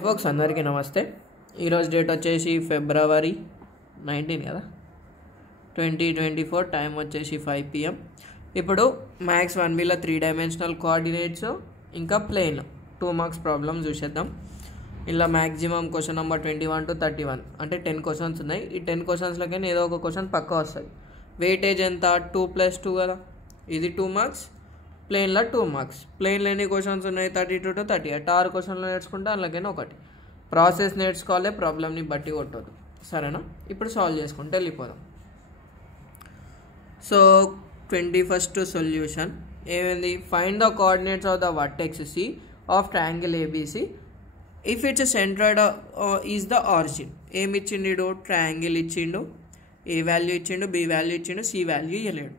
Folks అందరికీ నమస్తే. ఈరోజు డేట్ వచ్చేసి ఫిబ్రవరి 19 కదా 2024. టైం వచ్చేసి 5 PM. ఇప్పుడు మ్యాథ్స్ 1Bలో 3 డైమెన్షనల్ కోఆర్డినేట్స్ ఇంకా ప్లేన్ 2 మార్క్స్ ప్రాబ్లమ్ చూసేద్దాం. ఇలా మ్యాక్సిమం క్వశ్చన్ నెంబర్ 21 to 31 అంటే 10 క్వశ్చన్స్ ఉన్నాయి. ఈ 10 క్వశ్చన్స్లోకి ఏదో ఒక క్వశ్చన్ పక్కా వస్తుంది. వెయిటేజ్ ఎంత 2+2 కదా, ఇది 2 మార్క్స్, ప్లేన్లో 2 మార్క్స్. ప్లేన్లో ఎన్ని క్వశ్చన్స్ ఉన్నాయి 32 to 38. 6 క్వశ్చన్లు నేర్చుకుంటే అందులోకైనా ఒకటి. ప్రాసెస్ నేర్చుకోవాలి, ప్రాబ్లమ్ని బట్టి కొట్టదు, సరేనా? ఇప్పుడు సాల్వ్ చేసుకుంటే వెళ్ళిపోదాం. సో 21st సొల్యూషన్ ఏమైంది? Find the coordinates of the vertex C of triangle ABC if its centroid is the origin. ఏమి ఇచ్చిండు? ట్రయాంగిల్ ఇచ్చిండు, ఏ వాల్యూ ఇచ్చిండు, బి వాల్యూ ఇచ్చిండు, సి వాల్యూ ఇవ్వలేడు,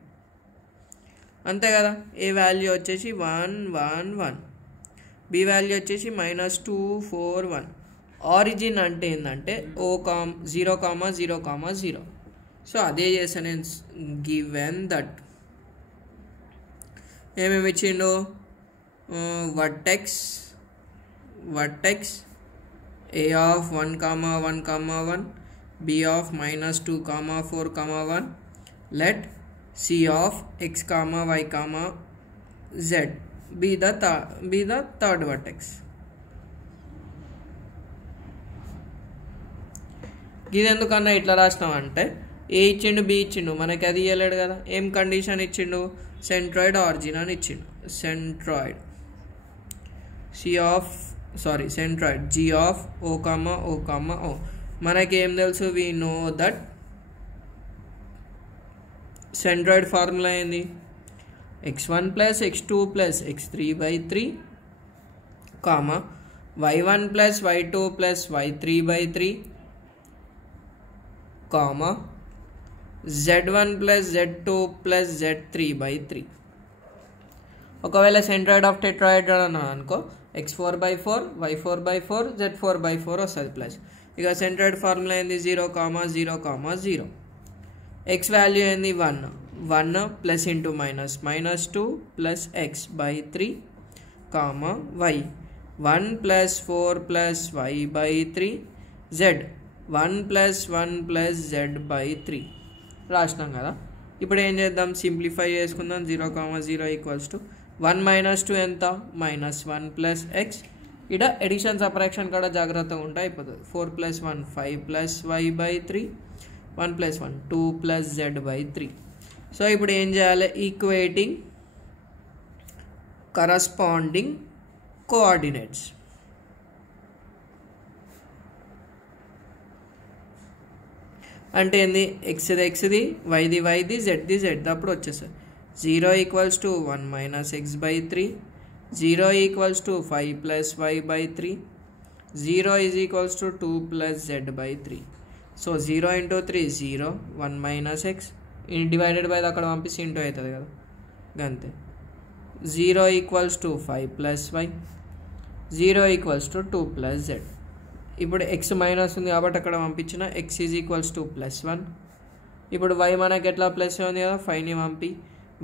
అంతే కదా. ఏ వాల్యూ వచ్చేసి 1 1 1, బి వాల్యూ వచ్చేసి -2 4 1. ఆరిజిన్ అంటే ఏంటంటే 0, 0, 0. సో అదే చేస్తాను నేను. గివెన్ దట్ ఏమేమి ఇచ్చిండు? Vertex A of 1, 1, 1, B of -2, 4, 1. Let C of x, y, z be the third vertex. ఇది ఎందుకన్నా ఇట్లా రాసినామంటే ఏ ఇచ్చిండు, బి ఇచ్చిండు, మనకి అది ఇవ్వలేడు కదా. ఏం కండిషన్ ఇచ్చిండు? సెంట్రాయిడ్ ఆరిజిన్ అని ఇచ్చిండు. Centroid centroid G of O, O. మనకి ఏం తెలుసు? We know that centroid formula ఏంది? x1 + x2 + x3/3, y1 + y2 + y3/3, z1 + z2 + z3/3. ఒకవేళ సెంట్రాయిడ్ ఆఫ్ టెట్రాయిడ్ అన్నా అనుకో, x4/4, y4/4, z4/4 వస్తుంది ప్లస్. ఇక సెంట్రాయిడ్ ఫార్ములా ఏంది? 0, 0, 0. x వాల్యూ ఏంది? 1 plus into -2 plus x/3, y 1 + 4 + y/3, z 1 + 1 + z/3 రాసినాం కదా. ఇప్పుడు ఏం చేద్దాం? సింప్లిఫై చేసుకుందాం. 0, 0 = 1 - 2 ఎంత? -1 + x. ఇక్కడ ఎడిషన్ సపరేషన్ కూడా జాగ్రత్తగా ఉంటే అయిపోతుంది. 4 + 1 5 + y/3, 1 + 1 2 + z/3. సో ఇప్పుడు ఏం చేయాలి? Equating corresponding coordinates. అంటే ఏంది? xది, yది, zది, అప్పుడు వచ్చేస్తుంది 0 = 1 - x/3, 0 = 5 + y/3, 0 = 2 + z/3. So 0 × 3 0, 1 - x divided by అక్కడ పంపిస్తే ఇంటూ అవుతుంది కదా, అంతే. 0 = 5 + y, 0 = 2 + z. ఇప్పుడు x మైనస్ ఉంది కాబట్టి అక్కడ పంపించిన x = +1. ఇప్పుడు y మనకి ఎట్లా ప్లస్ ఉంది కదా, 5ని పంపి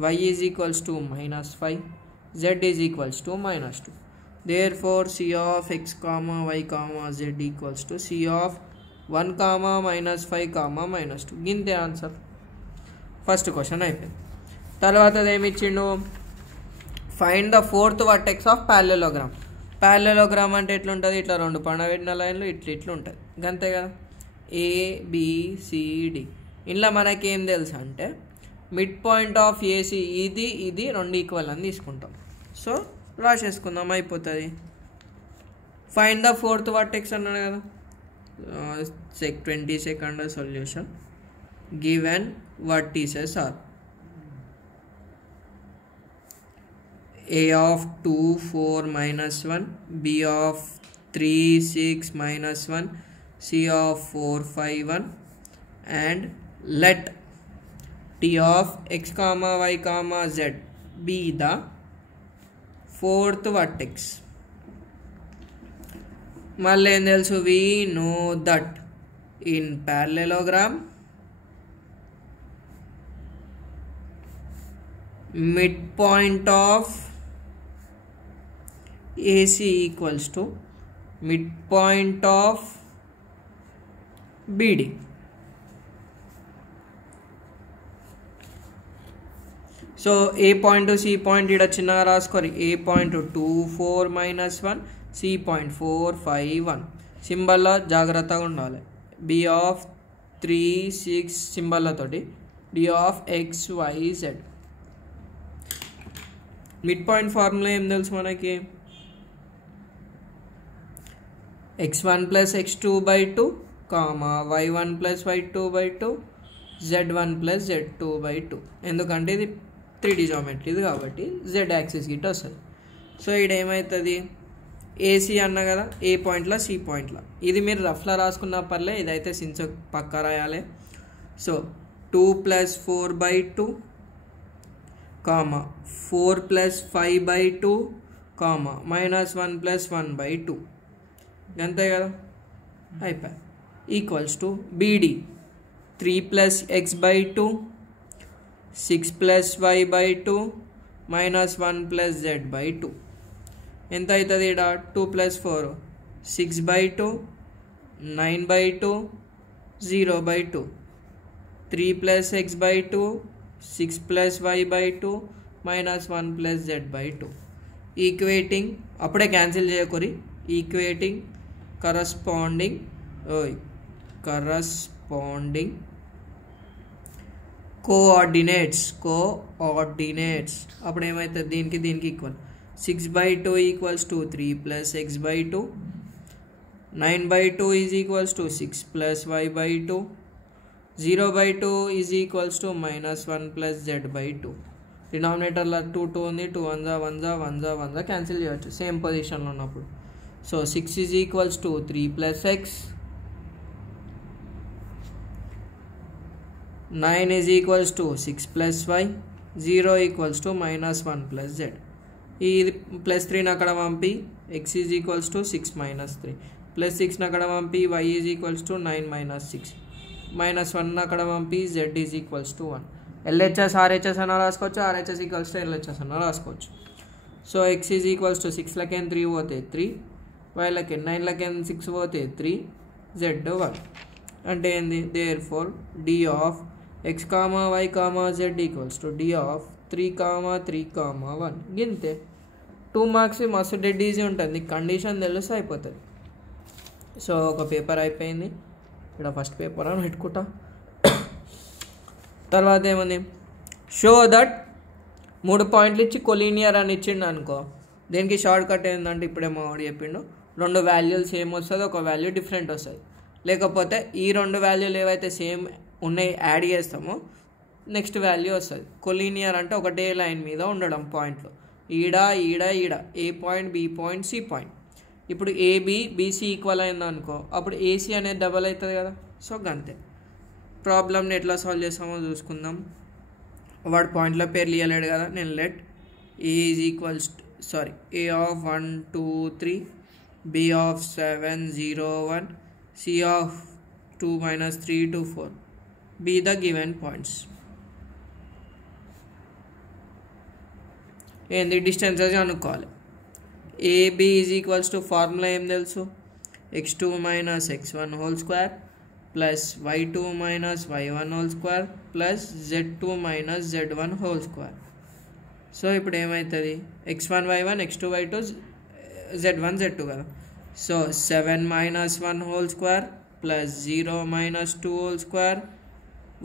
y = -5, z = -2. Therefore C of x, y, z = C of 1, -5, -2. గింతే ఆన్సర్. ఫస్ట్ క్వశ్చన్ అయిపోయింది. తర్వాత ఏమి ఇచ్చిండు? Find the 4th vertex of parallelogram. Parallelogram అంటే ఎట్లుంటుంది? ఇట్లా 2 పండబెట్టిన లైన్లు ఇట్లా ఉంటుంది, అంతే కదా. ABCD. ఇంట్లో మనకేం తెలుసు అంటే మిడ్ పాయింట్ ఆఫ్ ఏసీ ఇది 2 ఈక్వల్ అని తీసుకుంటాం. సో రాసేసుకుందాం, అయిపోతుంది. ఫైండ్ ద 4th వర్టెక్స్ అన్నాడు కదా. 22nd solution. Given vertices are A of 2 4 -1, B of 3 6 -1, C of 4 5 1, and let T of x, y, z be the 4th vertex. మళ్ళీ ఏం తెలుసు? We know that in parallelogram midpoint of AC equals to midpoint of BD. So A point C point ఇక్కడ చిన్నగా రాసుకోరు. A point 2 4 -1, C point 4 5 1. సింబల్లో జాగ్రత్తగా ఉండాలి. B of 3 6 సింబల్లతోటి D of X Y Z. Mid point formula ఏం తెలుసు మనకి? x1 + x2/2 y1 + y2/2 z1 + z2/2. ఎందుకంటే ఇది 3D జామెట్రీది కాబట్టి z యాక్సిస్ గిట్ వస్తుంది. సో ఇక్కడ ఏమవుతుంది? ఏసీ అన్న కదా, ఏ పాయింట్లో సి పాయింట్లో. ఇది మీరు రఫ్లా రాసుకున్న పర్లే, ఇదైతే సిన్స్ పక్కా రాయాలి. సో 2 + 4/2 4 + 5/2 -1 + 1/2. అంతే కదా, అయిపోయి. Equals to beedi 3 + x/2 6 + y/2 -1 + z/2. ఎంత అవుతుంది? ఇక్కడ 2 + 4 6/2 9/2 0/2. 3 + x/2 6 + y/2 -1 + z/2. ఈక్వేటింగ్ అప్పుడే క్యాన్సిల్ చేయకూరి. ఈక్వేటింగ్ కరస్పాండింగ్ కోఆర్డినేట్స్ అప్పుడు ఏమవుతుంది? దీనికి ఈక్వల్. 6/2 = 3 + x/2 9/2 = 6 + y/2 0/2 -1 + z/2. డినామినేటర్లో 2 2 ఉంది. 2 1 క్యాన్సిల్ చేయవచ్చు సేమ్ పొజిషన్లో ఉన్నప్పుడు. So 6 = 3 + x 9 = 6 + y 0 = -1 + z. ఇది +3 అక్కడ పంపి x = 6 - 3 +6 అక్కడ పంపి y = 9 - 6 -1 అక్కడ పంపి z = 1. LHS RHS అన్న రాసుకోవచ్చు, RHS = LHS అన్న రాసుకోవచ్చు. సో x = 6 లకెన్ 3 పోతే 3, y లకెన్ 9 లకెన్ 6 పోతే 3, z 1. అంటే ఏంది? Therefore D of x, y, z = D of 3, 3, 1. గింతే. 2 మార్క్స్ మస్తు డెడ్ ఈజీ ఉంటుంది. కండిషన్ తెలిస్తే అయిపోతుంది. సో ఒక పేపర్ అయిపోయింది. ఇక్కడ ఫస్ట్ పేపర్ అని పెట్టుకుంటా. తర్వాత ఏముంది? షో దట్ 3 పాయింట్లు ఇచ్చి కొలీనియర్ అని ఇచ్చిండు అనుకో. దీనికి షార్ట్ కట్ ఏంటంటే ఇప్పుడేమో వాడు చెప్పిండు, 2 వాల్యూలు సేమ్ వస్తుంది, ఒక వాల్యూ డిఫరెంట్ వస్తుంది. లేకపోతే ఈ 2 వాల్యూలు ఏవైతే సేమ్ ఉన్నాయి యాడ్ చేస్తామో నెక్స్ట్ వాల్యూ వస్తుంది. కొలీనియర్ అంటే ఒకటే లైన్ మీద ఉండడం పాయింట్లు, ఈడ A point B point C point. ఇప్పుడు ఏబి బీసీ ఈక్వల్ అయింది అనుకో, అప్పుడు ఏసీ అనేది డబల్ అవుతుంది కదా. సో గంతే. ప్రాబ్లమ్ని ఎట్లా సాల్వ్ చేస్తామో చూసుకుందాం. వాడు పాయింట్ల పేర్లు ఇవ్వలేడు కదా, నేను let A of 1 2 3 B of 7 0 1 C of 2 - 3 2 4 be the given points. ఏంది? డిస్టెన్సెస్ అనుకోవాలి. ఏబి = ఫార్ములా ఏం తెలుసు? x2 - x1 whole square plus y2 - y1 whole square plus z2 - z1 whole square. So ఇప్పుడు ఏమవుతుంది? x1 y1 x2 y2 z1 z2 కదా. So 7 - 1 whole square plus 0 - 2 whole square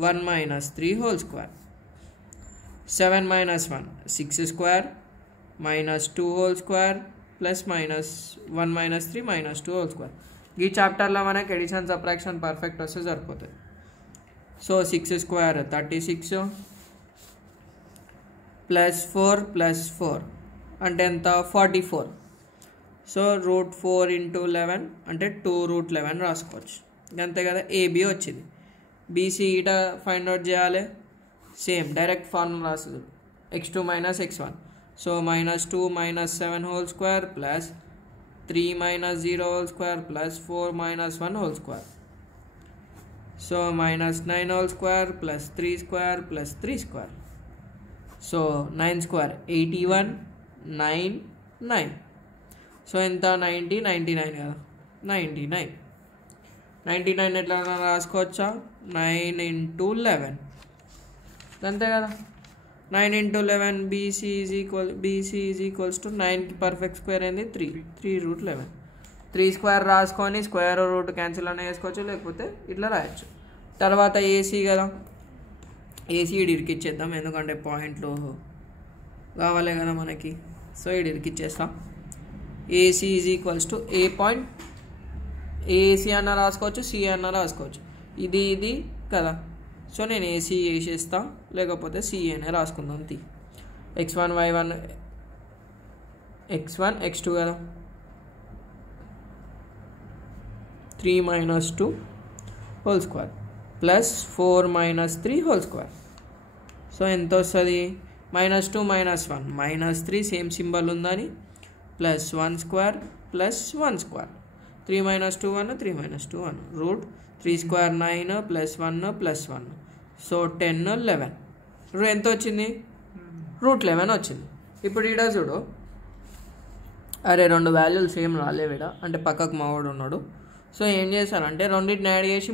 1 - 3 హోల్ square. 7 - 1 6 square -2 whole square plus -1 - 3 -2 whole square. ఈ చాప్టర్లో మనకి addition subtraction perfect వస్తే సరిపోతుంది. So 6 square 36 plus 4 అంటే ఎంత? 44. సో √4 × 11 అంటే 2√11 రాసుకోవచ్చు. అంతే కదా. ఏబి వచ్చింది. బీసీ ఈట ఫైండ్ అవుట్ చేయాలి. సేమ్ డైరెక్ట్ ఫార్ములా రాస్తుంది. x2 - x1. So -2 - 7 whole square plus 3 - 0 whole square ప్లస్ 4 - 1 whole square. So -9 whole square plus 3 square plus 3 square. So 9 square 81 9 9. So ఎంత 99 కదా, 99 ఎట్లా రాసుకోవచ్చా, 9 × 11 అంతే కదా. 9 × 11 BC ఈజ్ ఈక్వల్స్ టు 9కి పర్ఫెక్ట్ స్క్వేర్ ఏంది 3√11. 3 స్క్వేర్ రాసుకొని స్క్వేర్ రూట్ క్యాన్సిల్ అనే వేసుకోవచ్చు, లేకపోతే ఇట్లా రాయొచ్చు. తర్వాత ఏసీ కదా, ఏసీ ఇరికిచ్చేద్దాం ఎందుకంటే పాయింట్లు కావాలి కదా మనకి. సో ఇరికిచ్చేస్తాం. AC is equals to A point, AC అన్న రాసుకోవచ్చు, సి అన్న రాసుకోవచ్చు, ఇది కదా. సో నేను ఏసీ వేసేస్తా, లేకపోతే సిఏనే రాసుకుందాం. x1 y1 x1 x2 కదా, 3 - 2 హోల్ స్క్వేర్ ప్లస్ 4 - 3 హోల్ స్క్వేర్. సో ఎంత వస్తుంది, -2 - 1 -3 సేమ్ సింబల్ ఉందని, plus 1 square plus 1 square, 3 - 2 1 3 - 2 1 root 3 square 9 plus 1 plus 1. So 10 11 ఎంత వచ్చింది, √11 వచ్చింది. ఇప్పుడు ఈడ చూడు, అరే 2 వాల్యూలు సేమ్ రాలేవిడ, అంటే పక్కకు మావాడు ఉన్నాడు. సో ఏం చేశానంటే రెండింటిని యాడ్ చేసి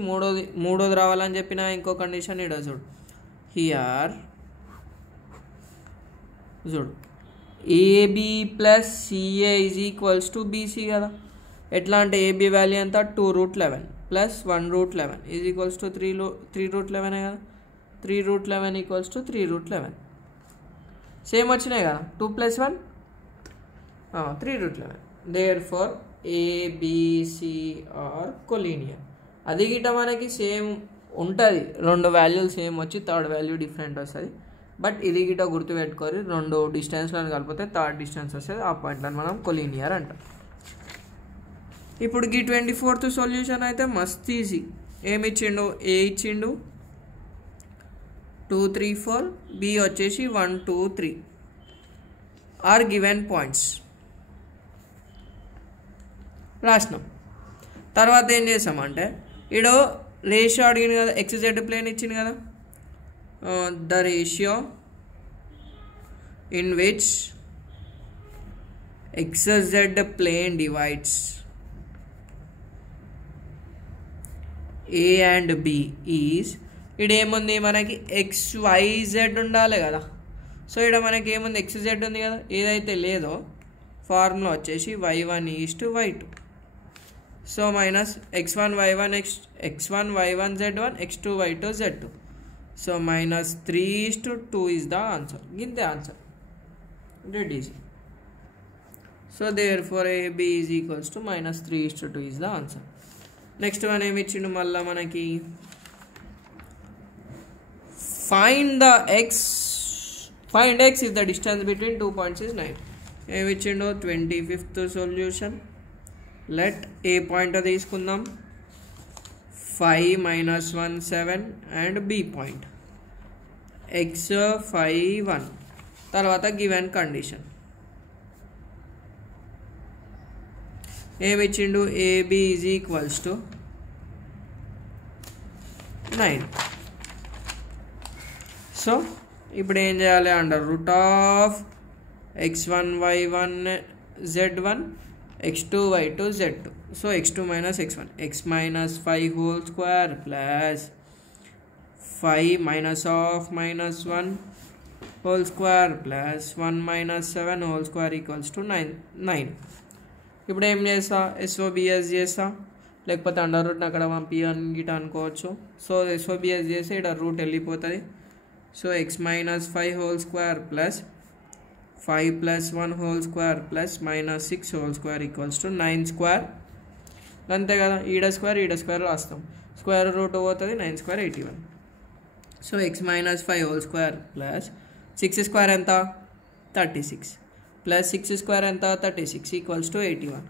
మూడోది రావాలని చెప్పిన ఇంకో కండిషన్ ఈడ చూడు. హియర్ చూడు, AB plus CA is equals to BC కదా. ఎట్లా అంటే ఏబి వాల్యూ ఎంత 2√11 ప్లస్ 1√11 ఈజ్ ఈక్వల్స్ టు 3√11 కదా. 3√11 ఈక్వల్స్ టు 3√11 సేమ్ వచ్చినాయి కదా, 2 + 1 3√11. Therefore ABC are collinear. అది గిట్ట మనకి సేమ్ ఉంటుంది, 2 వాల్యూలు సేమ్ వచ్చి థర్డ్ వాల్యూ డిఫరెంట్ వస్తుంది. బట్ ఇది గిట్ట గుర్తుపెట్టుకోరు, 2 డిస్టెన్స్లను కలిపితే థర్డ్ డిస్టెన్స్ వస్తుంది, ఆ పాయింట్లను మనం కొలీనియర్ అంటాం. ఇప్పుడు 24th సొల్యూషన్ అయితే మస్త్ ఈజీ. ఏమి ఇచ్చిండు, ఏ ఇచ్చిండు 2 3 4, బి వచ్చేసి 1 2 3 ఆర్ గివెన్ పాయింట్స్ రాసినాం. తర్వాత ఏం చేసామంటే ఈడో రేషియో అడిగింది కదా, XZ ప్లేన్ ఇచ్చింది కదా, the ratio in which XZ plane divides A and B is, ఇక్కడ ఏముంది మనకి XYZ ఉండాలి కదా. సో ఇక్కడ మనకి ఏముంది XZ ఉంది కదా, ఏదైతే లేదో ఫార్ములా వచ్చేసి y1 = y2. So minus x1 y1 x1 z1 x2 y2 z2. So -3:2 is the answer. ఇంతే answer, dead easy. So therefore AB is equals to -3:2 is the answer. Next one ఏమి ఇచ్చిండు మళ్ళీ మనకి, find x if the distance between 2 points is 9. ఏమి ఇచ్చిండు, 25th solution. Let ఏ point తీసుకుందాం, 5 - 1 7 and B point x 5 1. తర్వాత given condition ఏమి ఇచ్చిండు, AB is equals to 9. So ఇప్పుడు ఏం చేయాలి, √of x1 y1 z1 x2 y2 z2. So x2 - x1 x - 5 whole square plus 5 -1 whole square plus 1 - 7 whole square equals to 9. ఇప్పుడు ఏం చేస్తా, SOBS చేస్తా, లేకపోతే √ అక్కడ పంపించని గిట అనుకోవచ్చు. సో SOBS చేస్తే ఇక్కడ రూట్ వెళ్ళిపోతుంది. So x - 5 whole square plus 5 + 1 whole square plus -6 whole square equals to 9 square. అంతే కదా, ఈడ స్క్వేర్ రాస్తాం, స్క్వేర్ రూట్ పోతుంది, 9 square 81. So x - 5 whole square plus 6 square ఎంత 36 ప్లస్ 6 స్క్వేర్ ఎంత 36 ఈక్వల్స్ టు 81.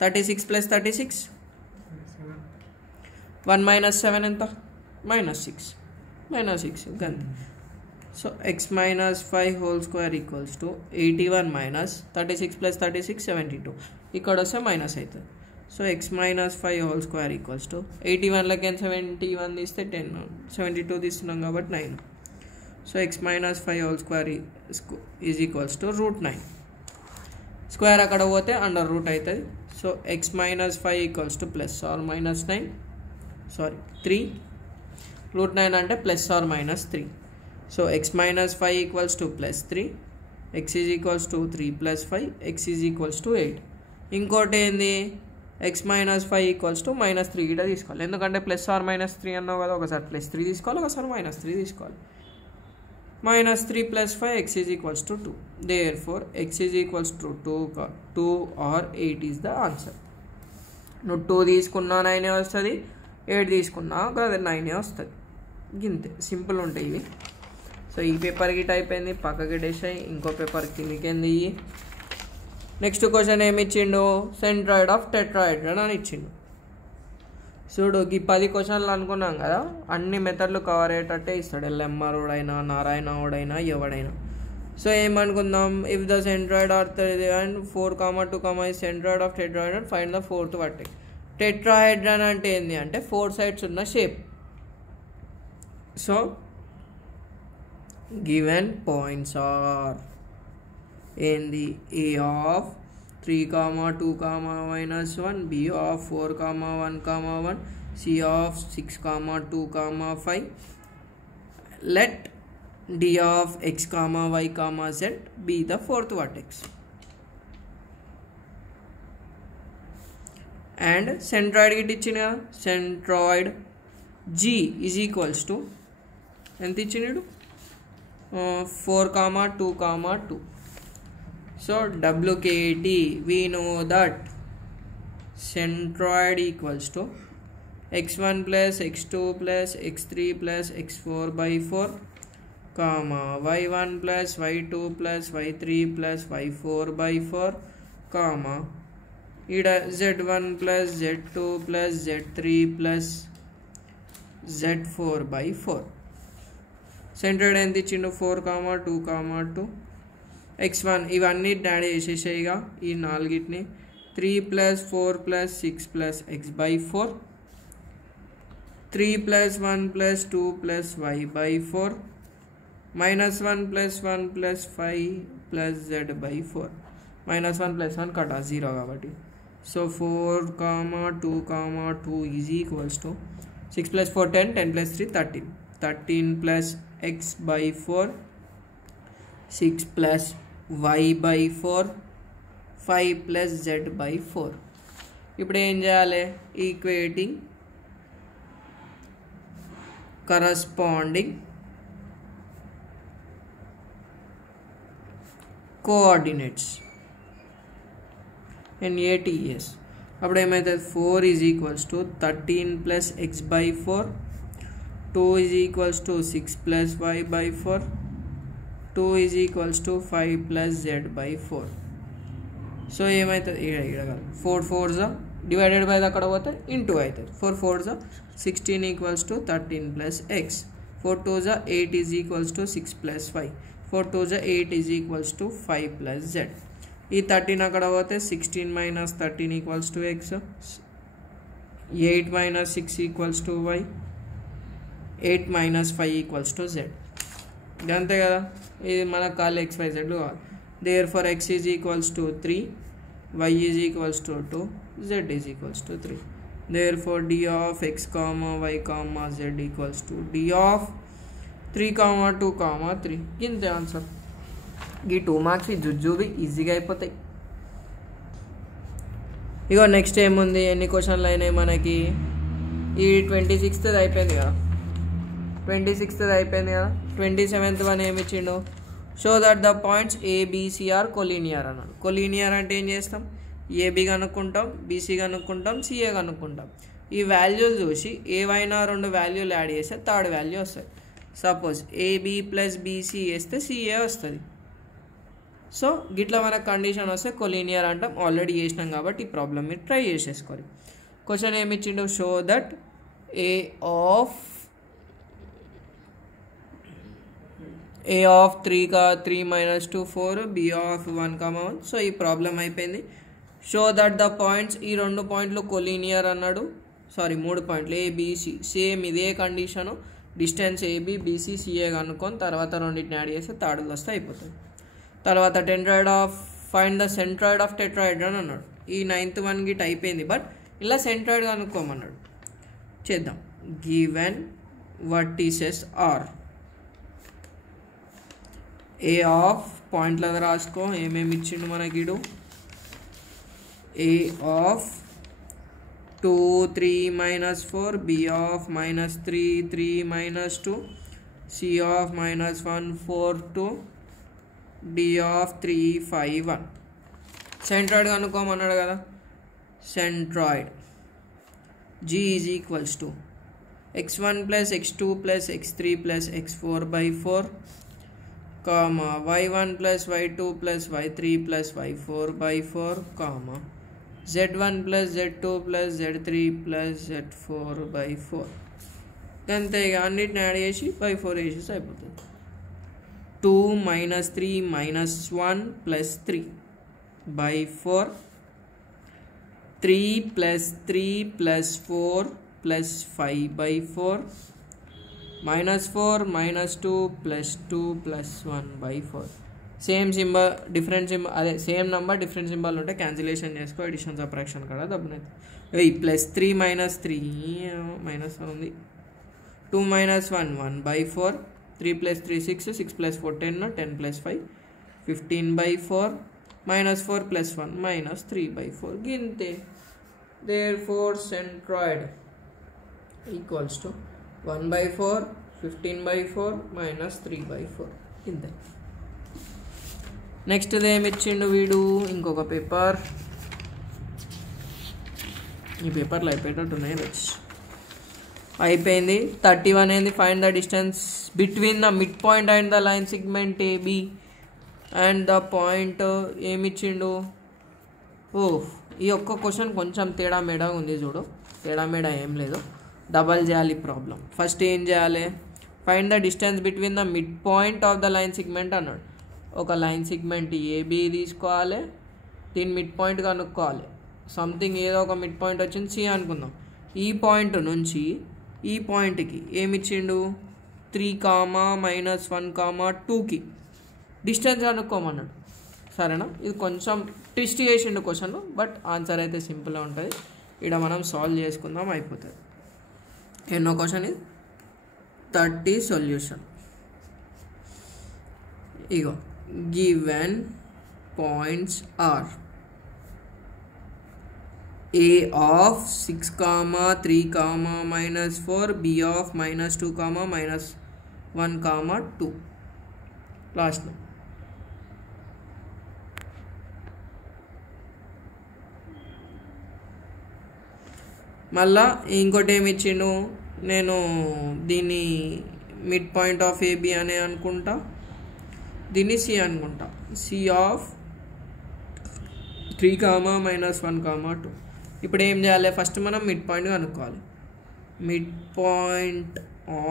36 + 36 1 - 7 ఎంత -6 అంతే. So x - 5 whole square equals to 81 - 36 + 36 72. ఇక్కడ వస్తే మైనస్ అవుతుంది. So x - 5 whole square equals to 81 71 తీస్తే 10, 72 తీస్తున్నాం కాబట్టి 9. So x - 5 whole square is equals to √9. Square అక్కడ పోతే అండర్ రూట్ అవుతుంది. So x minus 5 equals to plus or minus 9 3 √9 అంటే plus or minus 3. So x minus 5 equals to plus 3, x is equals to 3 plus 5, x is equals to 8. ఇంకోటి ఏంది, X minus 5 equals to minus 3 గిట తీసుకోవాలి. ఎందుకంటే plus or minus 3 అన్నావు కదా, ఒకసారి plus 3 తీసుకోవాలి, ఒకసారి మైనస్ 3 తీసుకోవాలి. minus 3 plus 5 x is equals to 2. Therefore x is equals to 2 or 8 is the answer. నువ్వు 2 తీసుకున్నా 9 వస్తుంది, 8 తీసుకున్నా కదా 9 వస్తుంది. గింతే సింపుల్ ఉంటాయి ఇవి. సో ఈ పేపర్కి టైప్ అయింది, పక్కకి డేసాయి. ఇంకో పేపర్ కిందికేంది. నెక్స్ట్ క్వశ్చన్ ఏమి ఇచ్చిండు, సెంట్రాయిడ్ ఆఫ్ టెట్రాహెడ్రన్ అని ఇచ్చిండు. చూడు ఈ 10 క్వశ్చన్లు అనుకున్నాం కదా, అన్ని మెథడ్లు కవర్ అయ్యేటట్టే ఇస్తాడు. ఎల్ఎంఆర్ఓడైనా నారాయణోడైనా ఎవడైనా. సో ఏమనుకుందాం, if the centroid R and 4, 2 is centroid of tetrahedron, find the fourth vertex. Tetrahedron అంటే ఏంది అంటే 4 sides ఉన్న shape. So given points are ఏంది, A of 3, 2, -1, b of 4, 1, 1, c of 6, 2, 5. Let d of x, y, z be the fourth vertex. And centroid కి ఇచ్చిన centroid g is equals to ఎంత ఇచ్చినాడు, 4, 2, 2. So WKT, we know that centroid equals to x1 plus x2 plus x3 plus x4 by 4, comma y1 plus y2 plus y3 plus y4 by 4, comma ida z1 plus z2 plus z3 plus z4 by 4. Centroid ఎంత ఇచ్చిండు, 4, 2, 2. x1 ఇవన్నీ add చేసేసేయిగా ఈ నాలుగిటిని. 3 plus 4 plus 6 plus x by 4, 3 plus 1 plus 2 plus y by 4, minus 1 plus 1 plus 5 plus z by 4. minus 1 plus 1 కట 0 కాబట్టి. So 4, 2, 2 is equals to 6 plus 4 10, 10 plus 3 13, 13 plus x by 4, 6 plus y by 4, 5 plus z by 4. ఇప్పుడు ఏం చేయాలి, equating corresponding coordinates in ATS. అప్పుడు ఏమవుతుంది, 4 is equals to 13 plus x by 4, 2 is equals to 6 plus y by 4, 2 is equals to 5 plus z by 4. So ఏమవుతుంది, ఇక్కడ 4 4s divided by అక్కడ పోతే into అవుతుంది. 4 4s 16 equals to 13 plus x, 4 2s 8 is equals to 6 plus 5, 4 2s 8 is equals to 5 plus z. ఈ 13 అక్కడ పోతే 16 minus 13 equals to x, 8 minus 6 equals to y, 8 minus 5 equals to z. అంతే కదా, ఇది మనకు కావాలి XYZ కావాలి. Therefore x is equals to 3, y is equals to 2, z is equals to 3. Therefore d of x, y, z equals to d of 3, 2, 3. ఇంతే answer. ఈ 2 marks ఈ జుజ్జువి ఈజీగా అయిపోతాయి. ఇగో నెక్స్ట్ ఏముంది, ఎన్ని క్వశ్చన్లు అయినాయి మనకి, ఈ 26th అయిపోయింది కదా, 26th అయిపోయింది కదా. 27th వన్ ఏమి ఇచ్చిండు, show that the points ABC are collinear అన్నాడు. కొలీనియర్ అంటే ఏం చేస్తాం, AB కనుక్కుంటాం, BC కనుక్కుంటాం, CA కనుక్కుంటాం. ఈ వాల్యూలు చూసి ఏవైనా 2 వాల్యూలు యాడ్ చేస్తే థర్డ్ వాల్యూ వస్తుంది. సపోజ్ AB ప్లస్ BC వేస్తే CA వస్తుంది. సో గిట్లా మనకు కండిషన్ వస్తే కొలీనియర్ అంటాం. ఆల్రెడీ చేసినాం కాబట్టి ఈ ప్రాబ్లమ్ మీరు ట్రై చేసేసుకోవాలి. క్వశ్చన్ ఏమి ఇచ్చిండు, show that A of 3 minus 2 4, B of 1, 1. So ఈ ప్రాబ్లం అయిపోయింది. షో దట్ ద పాయింట్స్, ఈ 2 పాయింట్లు కొలీనియర్ అన్నాడు. సారీ 3 పాయింట్లు ABC, సేమ్ ఇదే condition. Distance AB, BC, CA కనుక్కొని తర్వాత రెండింటిని యాడ్ చేస్తే థర్డ్లో వస్తే అయిపోతుంది. తర్వాత centroid of find the centroid of tetrahedron అన్నాడు. ఈ 9th వన్ గిట్ అయిపోయింది, బట్ ఇలా సెంట్రాయిడ్ కనుక్కోమన్నాడు. చేద్దాం. Given vertices are A of పాయింట్ల రాసుకో ఏమేమి ఇచ్చిండు మనకిడు. A of 2 3 -4, b of -3 3 -2, c of -1 4 2, d of 3 5 1. Centroid కనుక్కోమన్నాడు కదా. Centroid g is equals to x1 plus x2 plus x3 plus x4 by 4, comma y1 plus y2 plus y3 plus y4 by 4, comma z1 plus z2 plus z3 plus z4 by 4. అంతే, ఇక అన్నిటిని add చేసి by 4 వేసేసి అయిపోతుంది. 2 - 3 -1 plus 3 by 4, 3 plus 3 plus 4 plus 5 by 4, -4 -2 plus 2 plus 1 by 4. Same symbol different symbol, అదే same number different symbol ఉంటే cancellation చేసుకో, addition subtraction కదా దబ్బునైతే. +3 -3 -1 ఉంది. 2 - 1 1 by 4, 3 + 3 6, 6 + 4 10, 10 + 5 15 by 4, -4 + 1 -3 by 4. గింతే. Therefore centroid equals to 1 by 4, 15 by 4, -3 by 4. ఇంతే. Next ఏమి ఇచ్చిండు వీడు, ఇంకొక పేపర్. ఈ పేపర్లో అయిపోయేటట్టున్నాయి. అయిపోయింది. 31 ఏంది, find the distance between the mid point and the line segment AB and the point. ఏమి ఇచ్చిండు, ఈ ఒక్క క్వశ్చన్ కొంచెం తేడా మేడా ఉంది చూడు. తేడా మేడా ఏం లేదు, డబల్ చేయాలి ప్రాబ్లం. ఫస్ట్ ఏం చేయాలి, find the distance between the mid point of the line segment అన్నాడు. ఒక లైన్ సెగ్మెంట్ ఏబి తీసుకోవాలి, దీని మిడ్ పాయింట్ కనుక్కోవాలి. సంథింగ్ ఏదో ఒక మిడ్ పాయింట్ వచ్చింది సి అనుకుందాం. ఈ పాయింట్ నుంచి ఈ పాయింట్కి ఏమిచ్చిండు, 3, -1, 2కి డిస్టెన్స్ కనుక్కోమన్నాడు. సరేనా, ఇది కొంచెం ట్విస్ట్ చేసిండు క్వశ్చన్, బట్ ఆన్సర్ అయితే సింపుల్గా ఉంటుంది. ఇక్కడ మనం సాల్వ్ చేసుకుందాం, అయిపోతుంది. ఎన్నో క్వశ్చన్ ఇది, 30 solution. Ego given points are a of 6, 3, -4, b of -2, -1, 2. Last మళ్ళా ఇంకోటి ఏమి ఇచ్చిండు, నేను దీన్ని మిడ్ పాయింట్ ఆఫ్ ఏబి అనే అనుకుంటా, దీన్ని సి అనుకుంటా. C of 3, -1, 2. ఇప్పుడు ఏం చేయాలి, ఫస్ట్ మనం మిడ్ పాయింట్ కనుక్కోవాలి. Mid point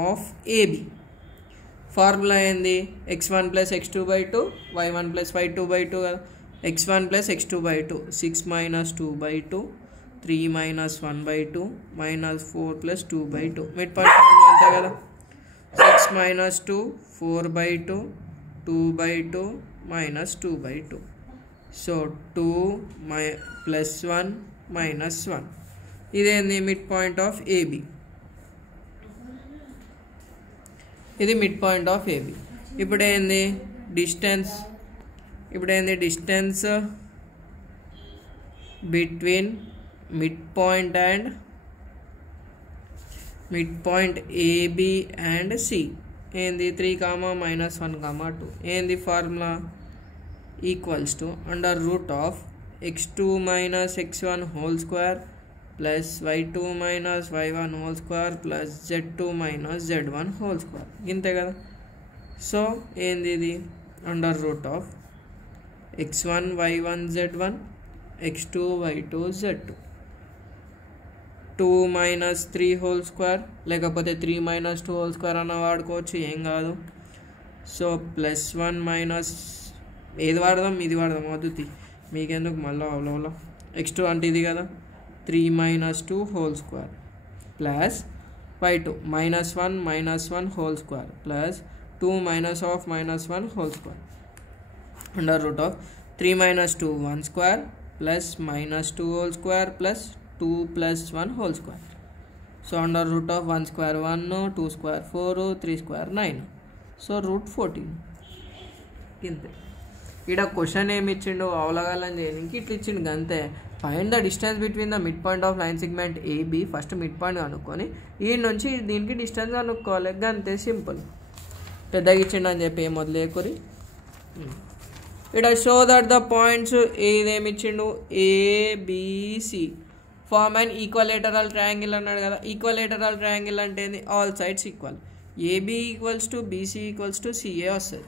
of AB formula ఏంది, x1 + x2/2, y1 + y2/2 కదా. x1 + x2/2, 6 - 2/2, 3 - 1/2, -4 + 2/2. Mid point formula అంతే కదా. 6 - 2 4/2, 2/2 -2/2. సో 2 + 1 -1. ఇదేంది, మిడ్ పాయింట్ ఆఫ్ ఏబి. ఇది మిడ్ పాయింట్ ఆఫ్ ఏబి. ఇప్పుడు ఏంది distance, between mid point AB and C ఏంది, 3, -1, 2. ఏంది formula, equals to √of x2 - x1 whole square plus y2 - y1 whole square plus z2 - z1 whole square. ఇంతే కదా. So ఏంది ఇది, √of x1 y1 z1 x2 y2 z2, 2 - 3 హోల్ square, లేకపోతే 3 - 2 whole square అన్న వాడుకోవచ్చు, ఏం కాదు. సో +1 ఏది వాడదాం, ఇది వాడదాం, వద్దుతి మీకెందుకు మళ్ళీ అవలో. x2 అంటే ఇది కదా, 3 - 2 whole square plus y2 -1 -1 whole square plus 2 - (-1) whole square √of 3 minus 2 1 square plus minus 2 whole square plus 2 plus 1 whole square. So under root of 1 square 1, 2 square 4, 3 square 9. So root 14. ఇంతే. ఇక్కడ క్వశ్చన్ ఏమి ఇచ్చిండు అవలగాలని చేయడానికి ఇట్లా ఇచ్చిండు అంతే. Find the distance between the mid point of line segment AB. First mid point కనుక్కొని ఈ నుంచి దీనికి డిస్టెన్స్ కనుక్కోవాలి, అంతే సింపుల్. పెద్దగా ఇచ్చిండు అని చెప్పి ఏం వదిలేకురి. ఇక్కడ షో దట్ ద పాయింట్స్ ఏదేమి ఇచ్చిండు ABC form and equilateral triangle అన్నాడు కదా. ఈక్వలేటరల్ ట్రయాంగిల్ అంటే ఏంది? All sides equal. AB equals to BC equals to CA వస్తుంది.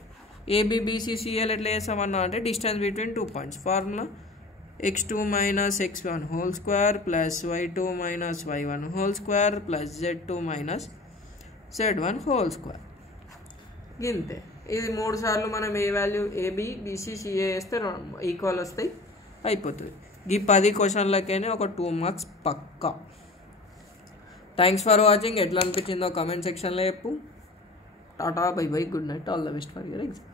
ఏబి బీసీ సిఏలు ఎట్లా చేస్తామన్నా అంటే distance between 2 points. Formula x2 minus x1 whole square plus y2 minus y1 whole square plus z2 minus z1 whole square. ఇంతే. ఇది 3 సార్లు మనం ఏ వాల్యూ ఏబి బీసీ సిఏ వేస్తే ఈక్వల్ వస్తాయి, అయిపోతుంది. ఈ 10 క్వశ్చన్లకైనా ఒక 2 మార్క్స్ పక్కా. Thanks for watching. ఎట్లా అనిపించిందో కామెంట్ సెక్షన్లో చెప్పు. టాటా bye bye, good night, all the best for your exam.